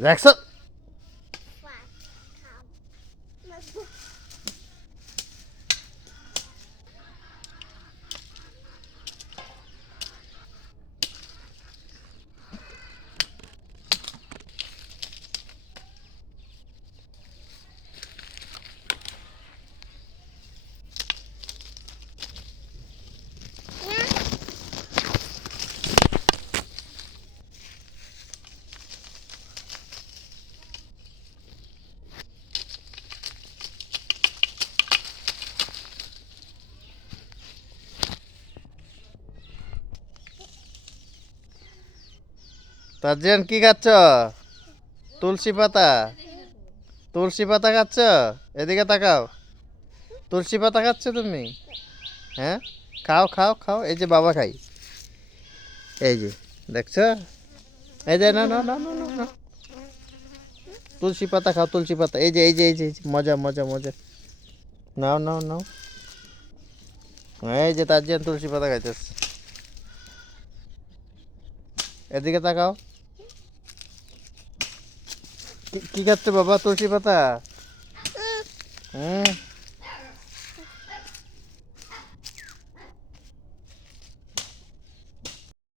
দেখছো? তাজিয়ান কি খাচ্ছ? তুলসী পাতা। তুলসী পাতা খাচ্ছ? এদিকে তাকাও। তুলসী পাতা খাচ্ছ তুমি? হ্যাঁ, খাও খাও খাও। এই যে বাবা খাই। এই যে দেখছো? এই যে না না না না না না। তুলসী পাতা খাও, তুলসী পাতা। এই যে এই যে এই যে এই যে, মজা মজা মজা। নাও নাও নাও। এই যে তাজিয়ান তুলসী পাতা খাইতেছে। এদিকে তাকাও। কি খাচ্ছে বাবা? তুলসী পাতা। হুম।